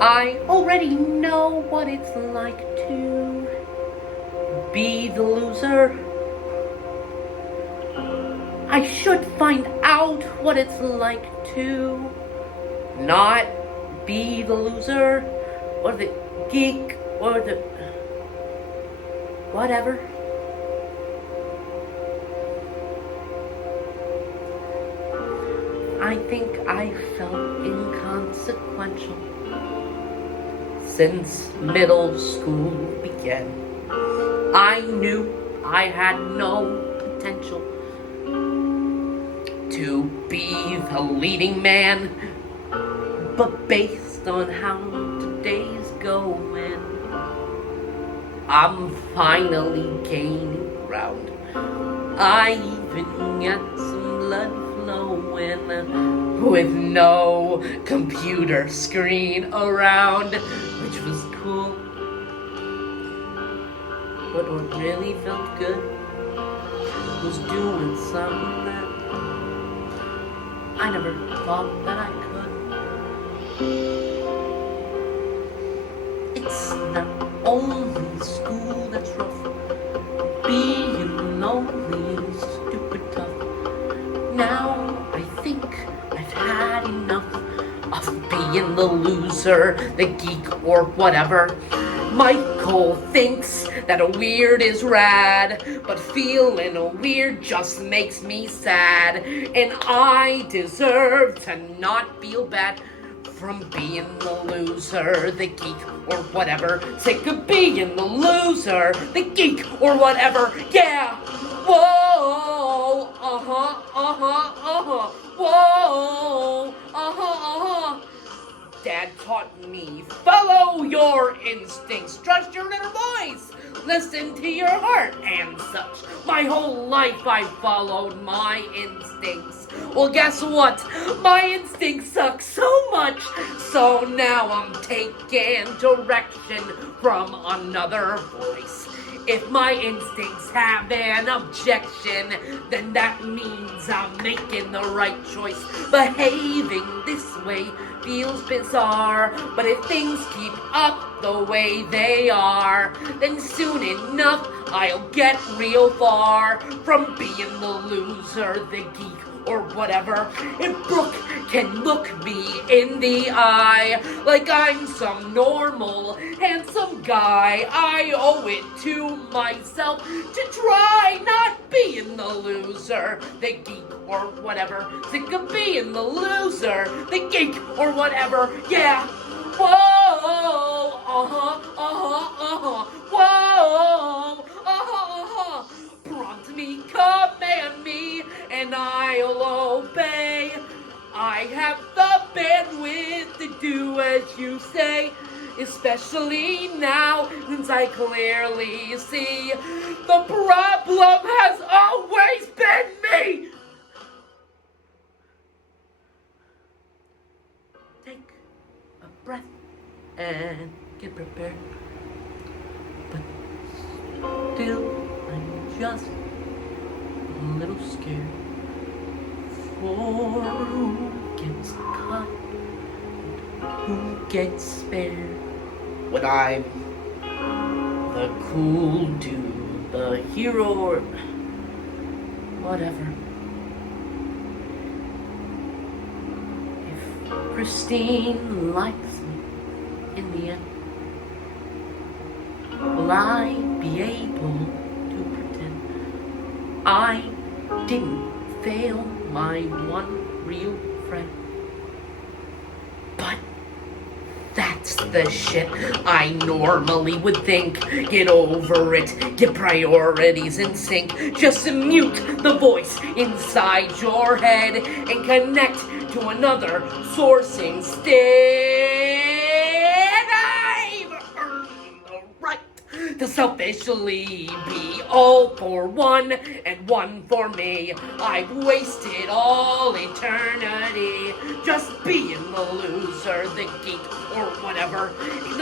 I already know what it's like to be the loser. I should find out what it's like to not be the loser, or the geek, or the whatever. I think I felt inconsequential since middle school began. I knew I had no potential to be the leading man, but based on how today's going, I'm finally gaining ground. I even got some blood flowing with no computer screen around, which was cool. But what really felt good was doing something that I never thought that I could. It's not only school that's rough, being lonely and stupid tough. Now I think I've had enough of being the loser, the geek, or whatever. Michael thinks that a weird is rad, but feeling a weird just makes me sad. And I deserve to not feel bad from being the loser, the geek, or whatever. Sick of being the loser, the geek, or whatever. Yeah! Whoa! Whoa! Dad taught me, follow your instincts, trust your inner voice, listen to your heart, and such. My whole life I followed my instincts. Well, guess what? My instincts suck so much, so now I'm taking direction from another voice. If my instincts have an objection, then that means I'm making the right choice. Behaving this way feels bizarre, but if things keep up the way they are, then soon enough I'll get real far from being the loser, the geek, or whatever. If Brooke can look me in the eye like I'm some normal, handsome guy, I owe it to myself to try not being the loser, the geek, or whatever. Sick of being the loser, the geek, or whatever. Yeah. Whoa. Whoa. Prompt me, command me, and I'll obey. I have the bandwidth to do as you say, especially now since I clearly see the problem has always been me. Take a breath and get prepared. But still, I'm just a little scared for who gets caught and who gets spared. When I'm the cool dude, the hero, or whatever. If Christine likes me in the end, will I be able to pretend I didn't fail my one real friend? But that's the shit I normally would think. Get over it, get priorities in sync. Just mute the voice inside your head and connect to another source instead. I've earned the right to selfishly be all for one and one for me. I've wasted all eternity just being the loser, the geek, or whatever.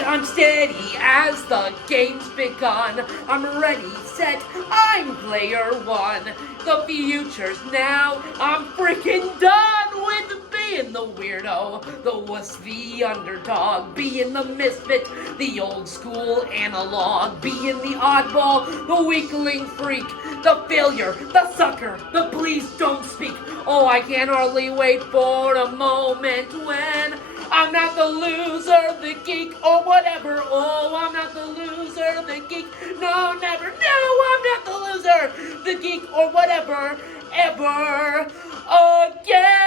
I'm steady as the game's begun. I'm ready, set, I'm player one. The future's now. I'm freaking done with being being the weirdo, the wuss, the underdog, being the misfit, the old school analog, being the oddball, the weakling freak, the failure, the sucker, the please don't speak. Oh, I can hardly wait for a moment when I'm not the loser, the geek, or whatever. Oh, I'm not the loser, the geek. No, never. No, I'm not the loser, the geek, or whatever, ever again.